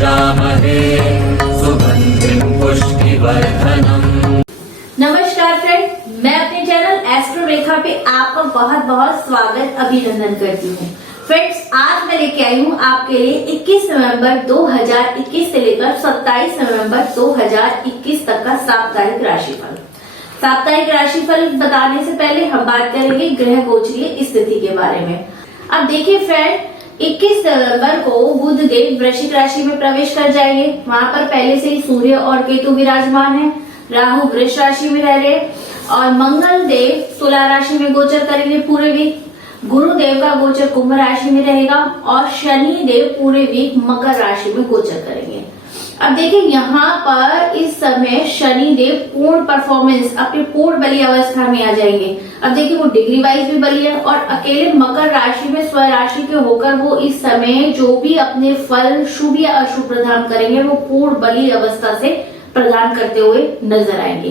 यजामहे सुगन्धिं पुष्टिवर्धनम्। नमस्कार फ्रेंड, मैं अपने चैनल एस्ट्रो रेखा पे आपका बहुत बहुत स्वागत अभिनंदन करती हूँ। फ्रेंड्स, आज मैं लेके आई हूँ आपके लिए 21 नवंबर 2021 से लेकर 27 नवंबर 2021 तक का साप्ताहिक राशिफल। साप्ताहिक राशिफल बताने से पहले हम बात करेंगे ग्रह गोचरीय स्थिति के बारे में। अब देखिए फ्रेंड, 21 नवंबर को बुध देव वृश्चिक राशि में प्रवेश कर जाएंगे। वहां पर पहले से ही सूर्य और केतु विराजमान है। राहु वृष राशि में रह रहे और मंगल देव तुला राशि में गोचर करेंगे पूरे वीक। गुरु देव का गोचर कुंभ राशि में रहेगा और शनि देव पूरे वीक मकर राशि में गोचर करेंगे। अब देखिए, यहाँ पर इस समय शनि देव पूर्ण परफॉर्मेंस अपनी पूर्ण बली अवस्था में आ जाएंगे। अब देखिए, वो डिग्री वाइज भी बली है और अकेले मकर राशि में स्व राशि के होकर वो इस समय जो भी अपने फल शुभ या अशुभ प्रदान करेंगे वो पूर्ण बली अवस्था से प्रदान करते हुए नजर आएंगे।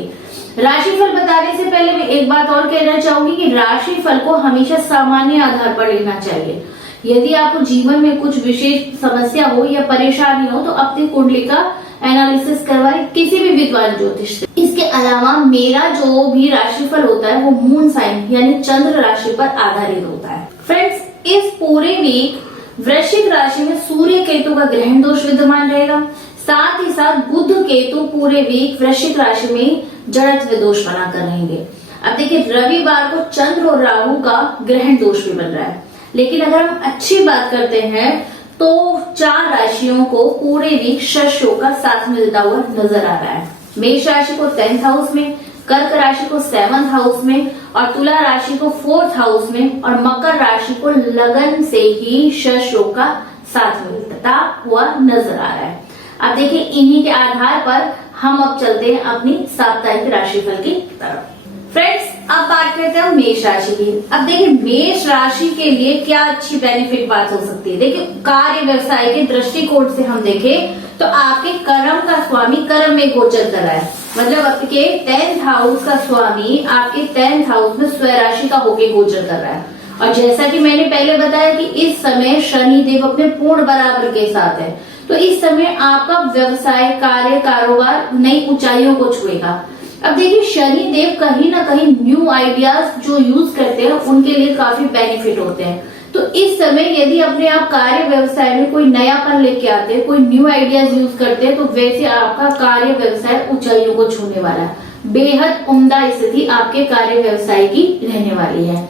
राशिफल बताने से पहले मैं एक बात और कहना चाहूंगी कि राशिफल को हमेशा सामान्य आधार पर लेना चाहिए। यदि आपको जीवन में कुछ विशेष समस्या हो या परेशानी हो तो अपनी कुंडली का एनालिसिस करवाएं किसी भी विद्वान ज्योतिष से। इसके अलावा मेरा जो भी राशिफल होता है वो मून साइन यानी चंद्र राशि पर आधारित होता है। फ्रेंड्स, इस पूरे वीक वृश्चिक राशि में सूर्य केतु का ग्रहण दोष विद्यमान रहेगा। साथ ही साथ बुध केतु पूरे वीक वृश्चिक राशि में जड़त्व दोष बनाकर रहेंगे। अब देखिए, रविवार को चंद्र और राहु का ग्रहण दोष भी बन रहा है। लेकिन अगर हम अच्छी बात करते हैं तो 4 राशियों को पूरे वीक शशो का साथ मिलता हुआ नजर आ रहा है। मेष राशि को 10th हाउस में, कर्क राशि को 7th हाउस में और तुला राशि को 4th हाउस में और मकर राशि को लगन से ही शशो का साथ मिलता हुआ नजर आ रहा है। अब देखिए, इन्हीं के आधार पर हम अब चलते हैं अपनी साप्ताहिक राशिफल की तरफ। फ्रेंड्स, अब बात करते हैं मेष राशि की। अब देखिए, मेष राशि के लिए क्या अच्छी बेनिफिट बात हो सकती है। देखिए, कार्य व्यवसाय के दृष्टिकोण से हम देखें तो आपके कर्म का स्वामी कर्म में गोचर कर रहा है। मतलब आपके 10th हाउस का स्वामी आपके 10th हाउस में स्व राशि का होके गोचर कर रहा है। और जैसा कि मैंने पहले बताया कि इस समय शनि देव अपने पूर्ण बराबर के साथ है, तो इस समय आपका व्यवसाय, कार्य, कारोबार नई ऊंचाइयों को छुएगा। अब देखिए, शनि देव कहीं ना कहीं न्यू आइडियाज जो यूज करते हैं उनके लिए काफी बेनिफिट होते हैं। तो इस समय यदि अपने आप कार्य व्यवसाय में कोई नयापन लेके आते हैं, कोई न्यू आइडियाज यूज करते हैं, तो वैसे आपका कार्य व्यवसाय ऊंचाइयों को छूने वाला है। बेहद उम्दा स्थिति आपके कार्य व्यवसाय की रहने वाली है।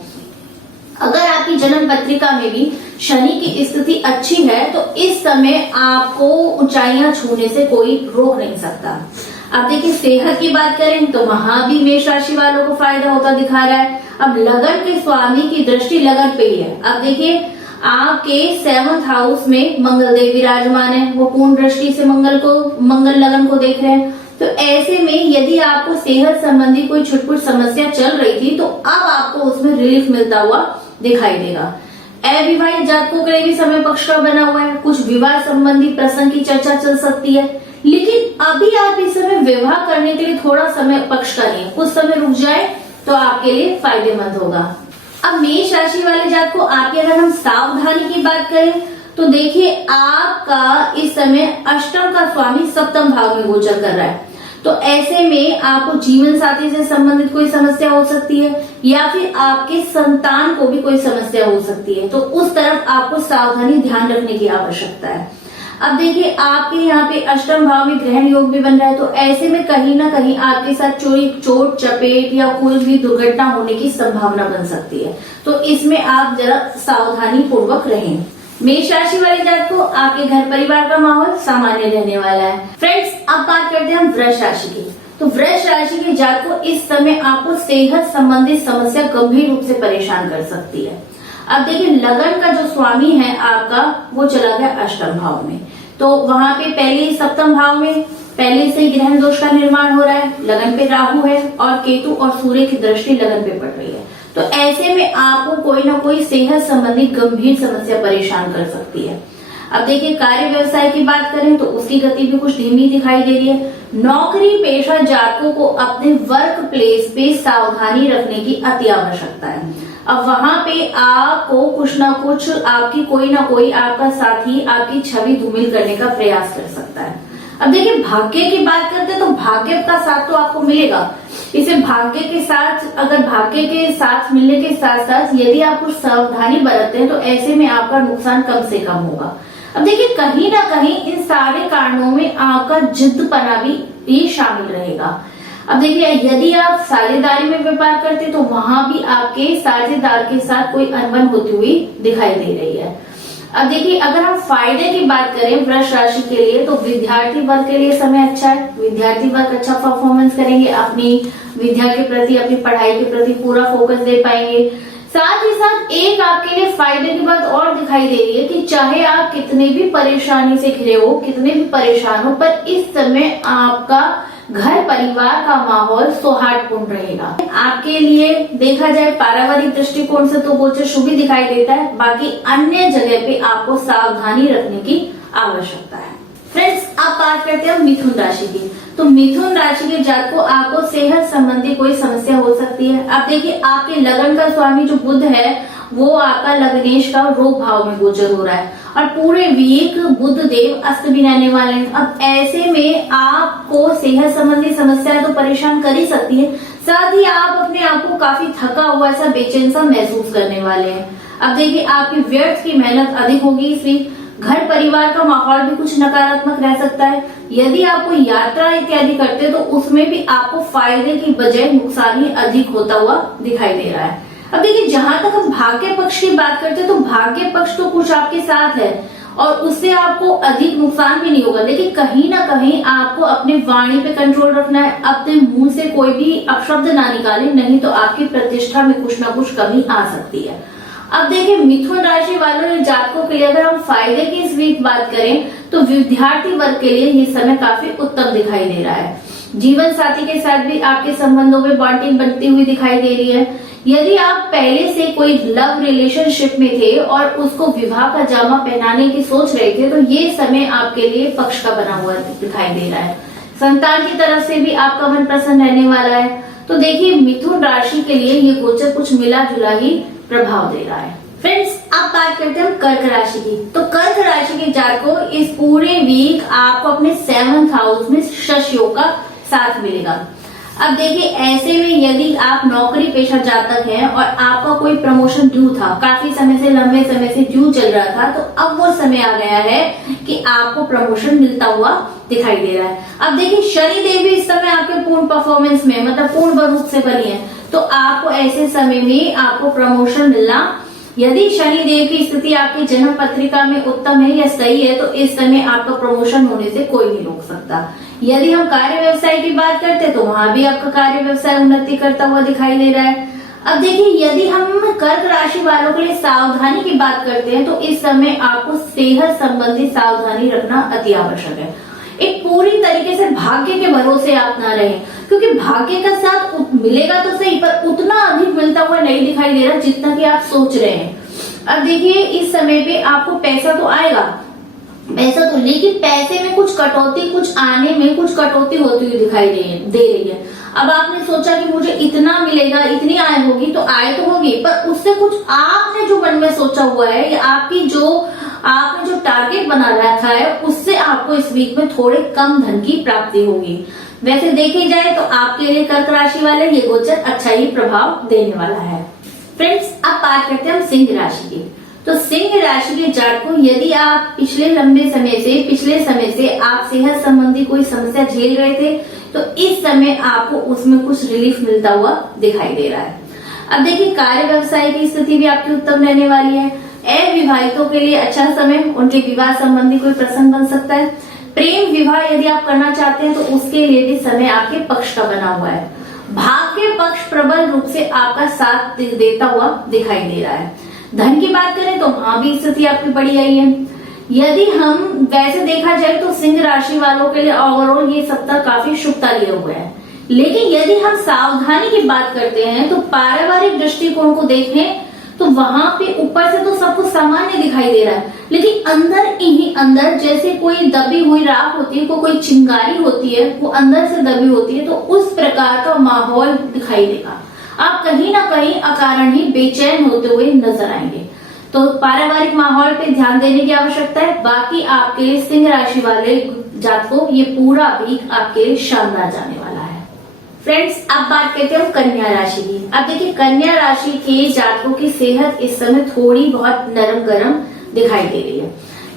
अगर आपकी जन्म पत्रिका में भी शनि की स्थिति अच्छी है तो इस समय आपको ऊंचाइयां छूने से कोई रोक नहीं सकता। अब देखिए, सेहत की बात करें तो वहां भी मेष राशि वालों को फायदा होता दिखा रहा है। अब लगन के स्वामी की दृष्टि लगन पे ही है। अब देखिए, आपके 7th हाउस में मंगल देव विराजमान है, वो पूर्ण दृष्टि से मंगल लगन को देख रहे हैं। तो ऐसे में यदि आपको सेहत संबंधी कोई छुटपुट समस्या चल रही थी तो अब आपको उसमें रिलीफ मिलता हुआ दिखाई देगा। अविवाहित जातकों के लिए भी समय पक्ष का बना हुआ है। कुछ विवाह संबंधी प्रसंग की चर्चा चल सकती है, लेकिन अभी आप इस समय विवाह करने के लिए थोड़ा समय पक्ष का नहीं है, कुछ समय रुक जाए तो आपके लिए फायदेमंद होगा। अब मेष राशि वाले जातकों, आपके अगर हम सावधानी की बात करें तो देखिए, आपका इस समय अष्टम का स्वामी 7th भाव में गोचर कर रहा है। तो ऐसे में आपको जीवन साथी से संबंधित कोई समस्या हो सकती है या फिर आपके संतान को भी कोई समस्या हो सकती है। तो उस तरफ आपको सावधानी ध्यान रखने की आवश्यकता है। अब देखिए, आपके यहाँ पे अष्टम भाव में ग्रहण योग भी बन रहा है, तो ऐसे में कहीं ना कहीं आपके साथ चोट चपेट या कोई भी दुर्घटना होने की संभावना बन सकती है। तो इसमें आप जरा सावधानी पूर्वक रहें। मेष राशि वाले जातकों, आपके घर परिवार का माहौल सामान्य रहने वाला है। फ्रेंड्स, अब बात करते हैं हम वृष राशि की। तो वृष राशि के जातकों, इस समय आपको सेहत संबंधित समस्या गंभीर रूप से परेशान कर सकती है। अब देखिए, लगन का जो स्वामी है आपका वो चला गया अष्टम भाव में, तो वहां पे पहले 7th भाव में पहले से ग्रहण दोष का निर्माण हो रहा है। लगन पे राहु है और केतु और सूर्य की दृष्टि लगन पे पड़ रही है। तो ऐसे में आपको कोई ना कोई सेहत संबंधी गंभीर समस्या परेशान कर सकती है। अब देखिए, कार्य व्यवसाय की बात करें तो उसकी गति भी कुछ धीमी दिखाई दे रही है। नौकरी पेशा जातकों को अपने वर्क प्लेस पे सावधानी रखने की अति आवश्यकता है। अब वहां पे आपको कुछ ना कुछ आपकी कोई ना कोई आपका साथी आपकी छवि धूमिल करने का प्रयास कर सकता है। अब देखिए भाग्य की बात करते हैं तो भाग्य का साथ तो आपको मिलेगा। इसे भाग्य के साथ, अगर भाग्य के साथ मिलने के साथ साथ यदि आप कुछ सावधानी बरतते हैं तो ऐसे में आपका नुकसान कम से कम होगा। अब देखिए कहीं ना कहीं इन सारे कारणों में आपका जिद्दपना भी शामिल रहेगा। अब देखिए यदि आप साझेदारी में व्यापार करते तो वहां भी आपके साझेदार के साथ कोई अनबन होती हुई दिखाई दे रही है। अब देखिए अगर हम फायदे की बात करें वृष राशि के लिए तो विद्यार्थी वर्ग के लिए समय अच्छा है। विद्यार्थी वर्ग अच्छा परफॉर्मेंस करेंगे, अपनी विद्या के प्रति, अपनी पढ़ाई के प्रति पूरा फोकस दे पाएंगे। साथ ही साथ एक आपके लिए फायदे की बात और दिखाई दे रही है कि चाहे आप कितने भी परेशानी से घिरे हो, कितने भी परेशान हो, पर इस समय आपका घर परिवार का माहौल सौहार्दपूर्ण रहेगा। आपके लिए देखा जाए पारिवारिक दृष्टिकोण से तो गोचर शुभ ही दिखाई देता है, बाकी अन्य जगह पे आपको सावधानी रखने की आवश्यकता है। फ्रेंड्स अब बात करते हैं मिथुन राशि की। तो मिथुन राशि के जातक को आपको सेहत संबंधी कोई समस्या हो सकती है। अब देखिए आपके लगन का स्वामी जो बुध है वो आपका लग्नेश का रोग भाव में गोचर हो रहा है और पूरे वीक बुध देव अस्त भी रहने वाले हैं। अब ऐसे में आपको सेहत संबंधी समस्याएं तो परेशान कर ही सकती है, साथ ही आप अपने आप को काफी थका हुआ ऐसा बेचैन सा महसूस करने वाले हैं। अब देखिए आपकी व्यर्थ की मेहनत अधिक होगी इस वीक। घर परिवार का माहौल भी कुछ नकारात्मक रह सकता है। यदि आप कोई यात्रा इत्यादि करते हैं तो उसमें भी आपको फायदे की बजाय नुकसान ही अधिक होता हुआ दिखाई दे रहा है। अब देखिए जहां तक हम भाग्य पक्ष की बात करते हैं तो भाग्य पक्ष तो कुछ आपके साथ है और उससे आपको अधिक नुकसान भी नहीं होगा, लेकिन कहीं ना कहीं आपको अपने वाणी पे कंट्रोल रखना है। अपने मुंह से कोई भी अपशब्द ना निकाले, नहीं तो आपकी प्रतिष्ठा में कुछ ना कुछ कमी आ सकती है। अब देखिए मिथुन राशि वालों जातकों के लिए अगर हम फायदे की इस वीक बात करें तो विद्यार्थी वर्ग के लिए ये समय काफी उत्तम दिखाई दे रहा है। जीवन साथी के साथ भी आपके संबंधों में बॉन्डिंग बनती हुई दिखाई दे रही है। यदि आप पहले से कोई लव रिलेशनशिप में थे और उसको विवाह का जामा पहनाने की सोच रहे थे तो ये समय आपके लिए पक्ष का बना हुआ दिखाई दे रहा है। संतान की तरफ से भी आपका मन प्रसन्न रहने वाला है। तो देखिए मिथुन राशि के लिए ये गोचर कुछ मिला जुला ही प्रभाव दे रहा है। फ्रेंड्स अब बात करते हैं कर्क राशि की। तो कर्क राशि के जातकों को इस पूरे वीक आपको अपने 7th हाउस में शश योग का साथ मिलेगा। अब देखिए ऐसे में यदि आप नौकरी पेशा जातक हैं और आपका कोई प्रमोशन ड्यू था, काफी समय से लंबे समय से ड्यू चल रहा था, तो अब वो समय आ गया है कि आपको प्रमोशन मिलता हुआ दिखाई दे रहा है। अब देखिए शनि देव भी इस समय आपके पूर्ण परफॉर्मेंस में मतलब पूर्ण रूप से बनी है, तो आपको ऐसे समय में आपको प्रमोशन मिलना, यदि शनि देव की स्थिति आपकी जन्म पत्रिका में उत्तम है या सही है तो इस समय आपका प्रमोशन होने से कोई नहीं रोक सकता। यदि हम कार्य व्यवसाय की बात करते हैं तो वहां भी आपका कार्य व्यवसाय उन्नति करता हुआ दिखाई दे रहा है। अब देखिए यदि हम कर्क राशि वालों के लिए सावधानी की बात करते हैं तो इस समय आपको सेहत संबंधी सावधानी रखना अति आवश्यक है। एक पूरी तरीके से भाग्य के भरोसे आप ना रहें, क्योंकि भाग्य का साथ मिलेगा तो सही पर उतना अधिक मिलता हुआ नहीं दिखाई दे रहा जितना कि आप सोच रहे हैं। अब देखिए इस समय पे आपको पैसा तो आएगा, पैसा तो, लेकिन पैसे में कुछ कटौती, कुछ आने में कुछ कटौती होती हुई दिखाई दे रही है। अब आपने सोचा कि मुझे इतना मिलेगा, इतनी आय होगी, तो आय तो होगी पर उससे कुछ आपने जो मन में सोचा हुआ है या आपने जो टारगेट बना रखा है उससे आपको इस वीक में थोड़े कम धन की प्राप्ति होगी। वैसे देखे जाए तो आपके लिए कर्क राशि वाले ये गोचर अच्छा ही प्रभाव देने वाला है। फ्रेंड्स अब बात करते हैं हम सिंह राशि की। तो सिंह राशि के जातकों को यदि आप पिछले समय से आप सेहत संबंधी कोई समस्या झेल रहे थे तो इस समय आपको उसमें कुछ रिलीफ मिलता हुआ दिखाई दे रहा है। अब देखिए कार्य व्यवसाय की स्थिति भी आपकी उत्तम रहने वाली है। अविवाहितों के लिए अच्छा समय, उनके विवाह संबंधी कोई प्रसंग बन सकता है। प्रेम विवाह यदि आप करना चाहते हैं तो उसके लिए भी समय आपके पक्ष का बना हुआ है। भाग्य पक्ष प्रबल रूप से आपका साथ देता हुआ दिखाई दे रहा है। धन की बात करें तो वहां भी स्थिति आपकी बढ़ी आई है। यदि हम वैसे देखा जाए तो सिंह राशि वालों के लिए ओवरऑल ये सप्ताह काफी शुभता लिए हुए है, लेकिन यदि हम सावधानी की बात करते हैं तो पारिवारिक दृष्टिकोण को देखें तो वहां पे ऊपर से तो सब कुछ सामान्य दिखाई दे रहा है, लेकिन अंदर ही अंदर जैसे कोई दबी हुई राख होती है, कोई चिंगारी होती है, वो अंदर से दबी होती है, तो उस प्रकार का माहौल दिखाई देगा। आप कहीं ना कहीं अकारण ही बेचैन होते हुए नजर आएंगे। तो पारिवारिक माहौल पे ध्यान देने की आवश्यकता है। बाकी आपके लिए सिंह राशि वाले जातकों ये पूरा वीक आपके लिए शानदार जाने वाला है। फ्रेंड्स, अब बात करते हैं कन्या राशि की। अब देखिए, कन्या राशि के जातकों की सेहत इस समय थोड़ी बहुत नरम गरम दिखाई दे रही है।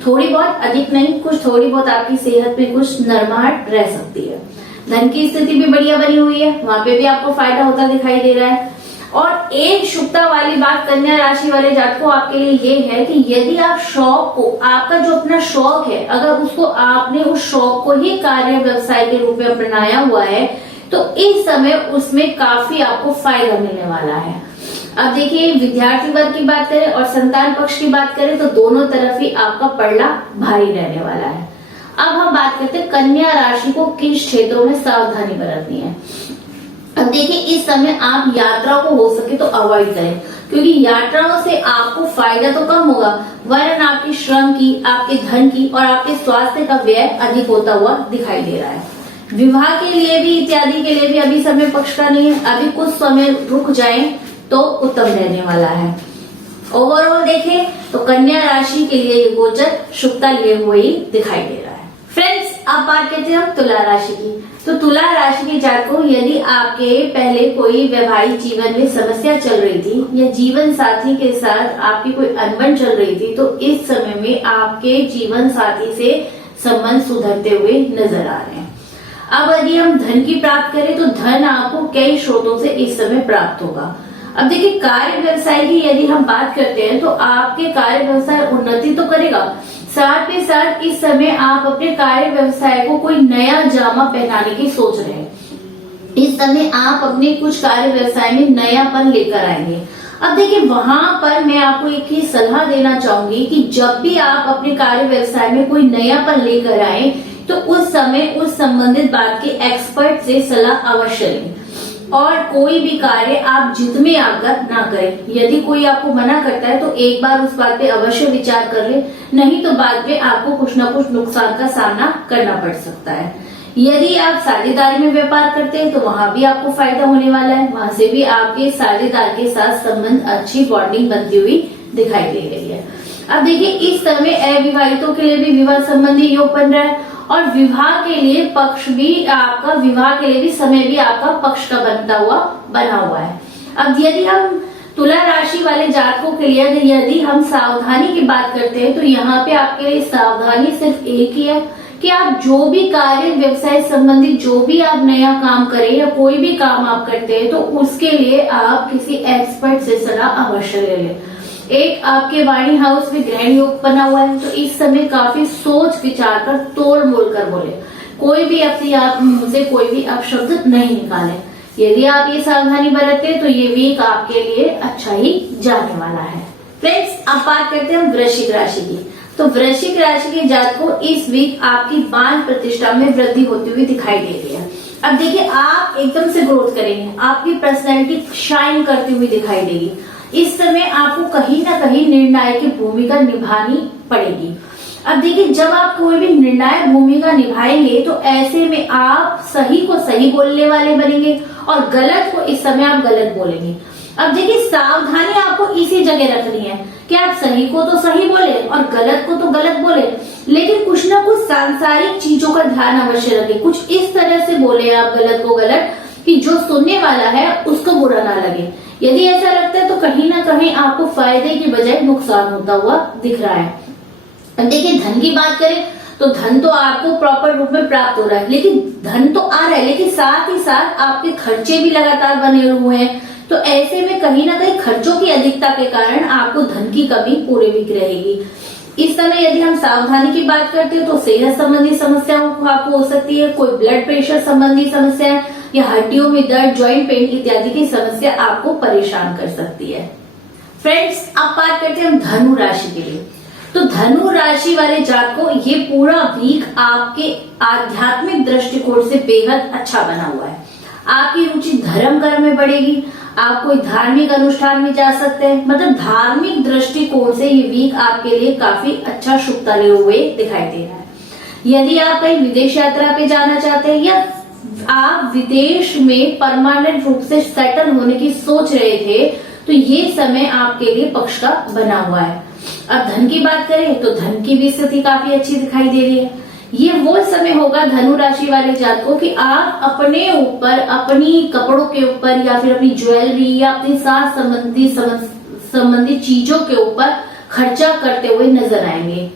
थोड़ी बहुत, अधिक नहीं, कुछ थोड़ी बहुत आपकी सेहत में कुछ नरमाहट रह सकती है। धन की स्थिति भी बढ़िया बनी हुई है, वहां पे भी आपको फायदा होता दिखाई दे रहा है। और एक शुभता वाली बात कन्या राशि वाले जातकों आपके लिए ये है कि यदि आप शौक को, आपका जो अपना शौक है, अगर उसको आपने उस शौक को ही कार्य व्यवसाय के रूप में अपनाया हुआ है तो इस समय उसमें काफी आपको फायदा मिलने वाला है। अब देखिए, विद्यार्थी वर्ग की बात करें और संतान पक्ष की बात करें तो दोनों तरफ ही आपका पड़ला भारी रहने वाला है। अब हम बात करते हैं कन्या राशि को किस क्षेत्रों में सावधानी बरतनी है। अब देखिए, इस समय आप यात्राओं को हो सके तो अवॉइड करें, क्योंकि यात्राओं से आपको फायदा तो कम होगा, वरन आपकी श्रम की, आपके धन की और आपके स्वास्थ्य का व्यय अधिक होता हुआ दिखाई दे रहा है। विवाह के लिए भी, इत्यादि के लिए भी अभी समय पक्ष का नहीं है। अभी कुछ समय रुक जाएं तो उत्तम रहने वाला है। ओवरऑल देखें तो कन्या राशि के लिए ये गोचर शुभता लिए हुए ही दिखाई दे रहा है। फ्रेंड्स, अब बात करते हैं तुला राशि की। तो तुला राशि के जातकों, यदि आपके पहले कोई वैवाहिक जीवन में समस्या चल रही थी या जीवन साथी के साथ आपकी कोई अनबन चल रही थी, तो इस समय में आपके जीवन साथी से संबंध सुधरते हुए नजर आ रहे हैं। अब यदि हम धन की प्राप्त करें तो धन आपको कई स्रोतों से इस समय प्राप्त होगा। अब देखिए, कार्य व्यवसाय की यदि हम बात करते हैं तो आपके कार्य व्यवसाय उन्नति तो करेगा, साथ ही साथ इस समय आप अपने कार्य व्यवसाय को कोई नया जामा पहनाने की सोच रहे हैं। इस समय आप अपने कुछ कार्य व्यवसाय में नयापन लेकर आएंगे। अब देखिए, वहां पर मैं आपको एक ही सलाह देना चाहूंगी कि जब भी आप अपने कार्य व्यवसाय में कोई नयापन लेकर आए तो उस समय उस संबंधित बात के एक्सपर्ट से सलाह अवश्य लें। और कोई भी कार्य आप जिद में आकर ना करें। यदि कोई आपको मना करता है तो एक बार उस बात पे अवश्य विचार कर ले, नहीं तो बाद में आपको कुछ ना कुछ नुकसान का सामना करना पड़ सकता है। यदि आप साझेदारी में व्यापार करते हैं तो वहां भी आपको फायदा होने वाला है, वहां से भी आपके साझेदार के साथ संबंध, अच्छी बॉन्डिंग बनती हुई दिखाई दे रही है। अब देखिए, इस समय अविवाहितों के लिए भी विवाह संबंधी योग बन रहा है और विवाह के लिए पक्ष भी आपका, विवाह के लिए भी समय भी आपका पक्ष का बना हुआ है। अब यदि हम तुला राशि वाले जातकों के लिए यदि हम सावधानी की बात करते हैं तो यहाँ पे आपके लिए सावधानी सिर्फ एक ही है कि आप जो भी कार्य व्यवसाय संबंधित जो भी आप नया काम करें या कोई भी काम आप करते हैं तो उसके लिए आप किसी एक्सपर्ट से सलाह अवश्य ले लें। एक आपके वाणी हाउस में ग्रहण योग बना हुआ है, तो इस समय काफी सोच विचार कर, तोड़ मोड़ कर बोले, कोई भी अपने आप मुंह से कोई भी अपशब्द नहीं निकाले। यदि आप ये सावधानी बरतते तो ये वीक आपके लिए अच्छा ही जाने वाला है। फ्रेंड्स, अब बात करते हैं वृश्चिक राशि की। तो वृश्चिक राशि के जातकों, इस वीक आपकी मान प्रतिष्ठा में वृद्धि होती हुई दिखाई दे रही है। अब देखिए, आप एकदम से ग्रोथ करेंगे, आपकी पर्सनैलिटी शाइन करती हुई दिखाई देगी। इस समय आपको कहीं ना कहीं निर्णायक भूमिका निभानी पड़ेगी। अब देखिए, जब आप कोई भी निर्णायक भूमिका निभाएंगे तो ऐसे में आप सही को सही बोलने वाले बनेंगे और गलत को इस समय आप गलत बोलेंगे। अब देखिए, सावधानी आपको इसी जगह रखनी है कि आप सही को तो सही बोले और गलत को तो गलत बोले, लेकिन कुछ ना कुछ सांसारिक चीजों का ध्यान अवश्य रखें। कुछ इस तरह से बोले आप गलत को गलत कि जो सुनने वाला है उसको बुरा ना लगे। यदि ऐसा लगता है तो कहीं ना कहीं आपको फायदे की बजाय नुकसान होता हुआ दिख रहा है। अब देखिए, धन की बात करें तो धन तो आपको प्रॉपर रूप में प्राप्त हो रहा है, लेकिन धन तो आ रहा है, लेकिन साथ ही साथ आपके खर्चे भी लगातार बने हुए हैं। तो ऐसे में कहीं ना कहीं खर्चों की अधिकता के कारण आपको धन की कमी पूरे वीक रहेगी। इस समय यदि हम सावधानी की बात करते हैं तो सेहत संबंधी समस्याओं आपको हो सकती है, कोई ब्लड प्रेशर संबंधी समस्या या हड्डियों में दर्द, जॉइंट पेन इत्यादि की समस्या आपको परेशान कर सकती है। फ्रेंड्स, अब बात करते हैं हम धनु राशि के लिए। तो धनु राशि वाले जातकों, ये पूरा वीक आपके आध्यात्मिक दृष्टिकोण से बेहद अच्छा बना हुआ है। आपकी रुचि धर्म कर्म में बढ़ेगी, आप कोई धार्मिक अनुष्ठान में जा सकते हैं। मतलब धार्मिक दृष्टिकोण से ये वीक आपके लिए काफी अच्छा शुभता लिए हुए दिखाई दे रहा है। यदि आप कहीं विदेश यात्रा पे जाना चाहते हैं या आप विदेश में परमानेंट रूप से सेटल होने की सोच रहे थे तो ये समय आपके लिए पक्ष का बना हुआ है। अब धन की बात करें तो धन की भी स्थिति काफी अच्छी दिखाई दे रही है। ये वो समय होगा धनु राशि वाले जातकों कि आप अपने ऊपर, अपनी कपड़ों के ऊपर या फिर अपनी ज्वेलरी या अपनी साज संबंधी चीजों के ऊपर खर्चा करते हुए नजर आएंगे।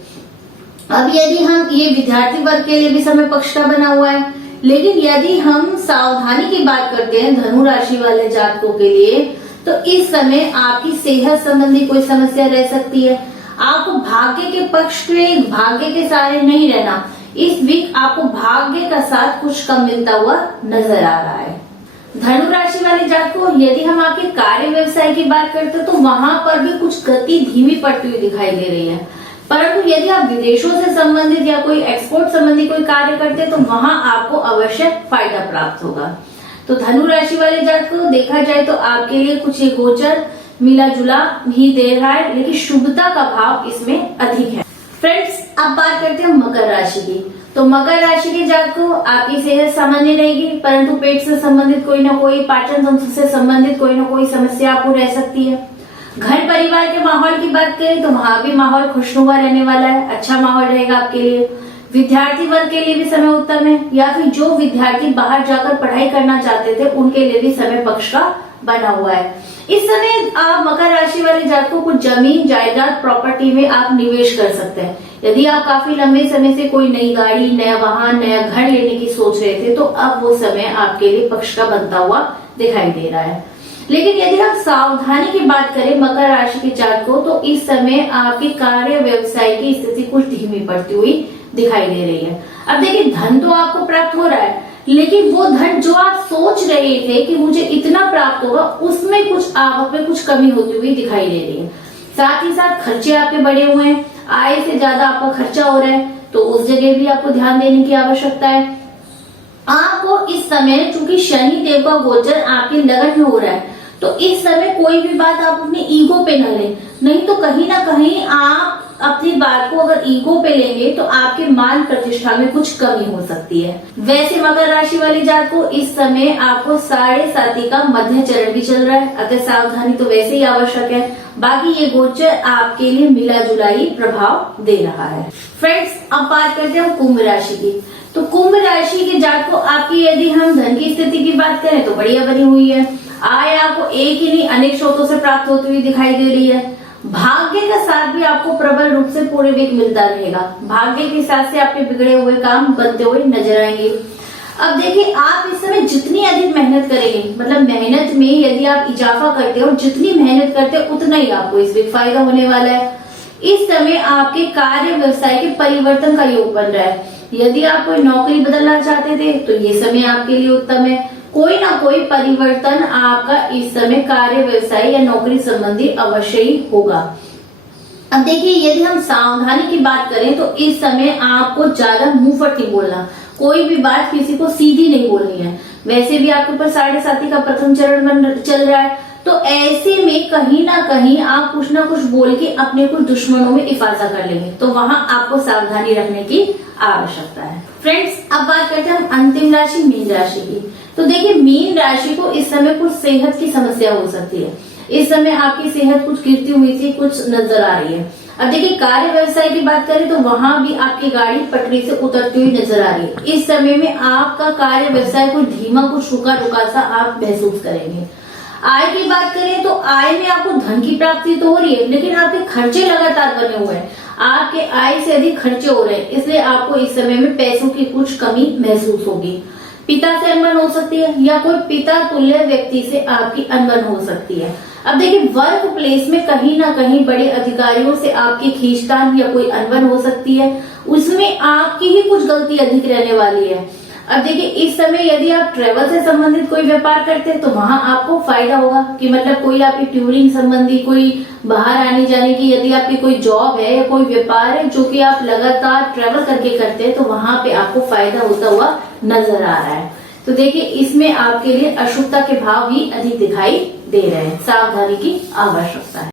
अब यदि हम ये विद्यार्थी वर्ग के लिए भी समय पक्ष का बना हुआ है, लेकिन यदि हम सावधानी की बात करते हैं धनु राशि वाले जातकों के लिए तो इस समय आपकी सेहत संबंधी कोई समस्या रह सकती है। आपको भाग्य के पक्ष के, भाग्य के सहारे नहीं रहना। इस वीक आपको भाग्य का साथ कुछ कम मिलता हुआ नजर आ रहा है। धनु राशि वाले जातकों, यदि हम आपके कार्य व्यवसाय की बात करते हैं तो वहां पर भी कुछ गति धीमी पड़ती हुई दिखाई दे रही है। परंतु यदि आप विदेशों से संबंधित या कोई एक्सपोर्ट संबंधी कोई कार्य करते हैं तो वहां आपको अवश्य फायदा प्राप्त होगा। तो धनु राशि वाले जातकों देखा जाए तो आपके लिए कुछ ये गोचर मिला जुला ही दे रहा है, लेकिन शुभता का भाव इसमें अधिक है। फ्रेंड्स, अब बात करते हैं मकर राशि की। तो मकर राशि के जातकों, आपकी सेहत सामान्य रहेगी, परंतु पेट से संबंधित कोई ना कोई, पाचन तंत्र से संबंधित कोई ना कोई समस्या आपको रह सकती है। घर परिवार के माहौल की बात करें तो वहां भी माहौल खुशनुमा रहने वाला है, अच्छा माहौल रहेगा आपके लिए। विद्यार्थी वर्ग के लिए भी समय उत्तम है, या फिर जो विद्यार्थी बाहर जाकर पढ़ाई करना चाहते थे उनके लिए भी समय पक्ष का बना हुआ है। इस समय आप मकर राशि वाले जातकों को जमीन जायदाद प्रॉपर्टी में आप निवेश कर सकते हैं। यदि आप काफी लंबे समय से कोई नई गाड़ी, नया वाहन, नया घर लेने की सोच रहे थे तो अब वो समय आपके लिए पक्ष का बनता हुआ दिखाई दे रहा है। लेकिन यदि हम सावधानी की बात करें मकर राशि के जातकों तो इस समय आपके कार्य व्यवसाय की स्थिति कुछ धीमी पड़ती हुई दिखाई दे रही है। अब देखिए, धन तो आपको प्राप्त हो रहा है, लेकिन वो धन जो आप सोच रहे थे कि मुझे इतना प्राप्त होगा, उसमें कुछ आवक में कुछ कमी होती हुई दिखाई दे रही है। साथ ही साथ खर्चे आपके बढ़े हुए हैं, आय से ज्यादा आपका खर्चा हो रहा है, तो उस जगह भी आपको ध्यान देने की आवश्यकता है। आपको इस समय, चूंकि शनि देव का गोचर आपके लगन में हो रहा है, तो इस समय कोई भी बात आप अपने ईगो पे न लें, नहीं तो कहीं ना कहीं आप अपनी बात को अगर ईगो पे लेंगे तो आपके मान प्रतिष्ठा में कुछ कमी हो सकती है। वैसे मकर राशि वाले जात को इस समय आपको 7.5 का मध्य चरण भी चल रहा है, अतः सावधानी तो वैसे ही आवश्यक है। बाकी ये गोचर आपके लिए मिला जुला ही प्रभाव दे रहा है। फ्रेंड्स, अब बात करते हैं कुंभ राशि की। तो कुंभ राशि के जात को आपकी यदि हम धन की स्थिति की बात करें तो बढ़िया बनी हुई है। आय आपको एक ही नहीं अनेक स्रोतों से प्राप्त होती हुई दिखाई दे रही है। भाग्य का साथ भी आपको प्रबल रूप से पूरे वीक मिलता रहेगा। भाग्य के साथ से आपके बिगड़े हुए काम बनते हुए नजर आएंगे। अब देखिए, आप इस समय जितनी अधिक मेहनत करेंगे, मतलब मेहनत में यदि आप इजाफा करते हो, जितनी मेहनत करते हो उतना ही आपको इस वीक फायदा होने वाला है। इस समय आपके कार्य व्यवसाय के परिवर्तन का योग बन रहा है। यदि आप कोई नौकरी बदलना चाहते थे तो ये समय आपके लिए उत्तम है। कोई ना कोई परिवर्तन आपका इस समय कार्य व्यवसाय या नौकरी संबंधी अवश्य ही होगा। अब देखिए, यदि हम सावधानी की बात करें तो इस समय आपको ज्यादा मुंह फट नहीं बोलना, कोई भी बात किसी को सीधी नहीं बोलनी है। वैसे भी आपके ऊपर 7.5 का प्रथम चरण चल रहा है, तो ऐसे में कहीं ना कहीं आप कुछ ना कुछ बोल के अपने कुछ दुश्मनों में इफाजा कर लेंगे, तो वहां आपको सावधानी रखने की आवश्यकता है। फ्रेंड्स, अब बात करते हैं हम अंतिम राशि मीन राशि की। तो देखिए, मीन राशि को इस समय कुछ सेहत की समस्या हो सकती है। इस समय आपकी सेहत कुछ गिरती हुई सी कुछ नजर आ रही है। अब देखिए, कार्य व्यवसाय की बात करें तो वहां भी आपकी गाड़ी पटरी से उतरती हुई नजर आ रही है। इस समय में आपका कार्य व्यवसाय कुछ धीमा, कुछ रुका रुका सा आप महसूस करेंगे। आय की बात करें तो आय में आपको धन की प्राप्ति तो हो रही है, लेकिन आपके खर्चे लगातार बने हुए हैं। आपके आय से अधिक खर्चे हो रहे हैं, इसलिए आपको इस समय में पैसों की कुछ कमी महसूस होगी। पिता से अनबन हो सकती है, या कोई पिता तुल्य व्यक्ति से आपकी अनबन हो सकती है। अब देखिए, वर्क प्लेस में कहीं ना कहीं बड़े अधिकारियों से आपकी खींचतान या कोई अनबन हो सकती है, उसमें आपकी ही कुछ गलती अधिक रहने वाली है। अब देखिए, इस समय यदि आप ट्रेवल से संबंधित कोई व्यापार करते हैं तो वहां आपको फायदा होगा, कि मतलब कोई आपकी टूरिंग संबंधी, कोई बाहर आने जाने की यदि आपकी कोई जॉब है या कोई व्यापार है जो कि आप लगातार ट्रेवल करके करते हैं, तो वहां पे आपको फायदा होता हुआ नजर आ रहा है। तो देखिए, इसमें आपके लिए अशुभता के भाव ही अधिक दिखाई दे रहे हैं, सावधानी की आवश्यकता है।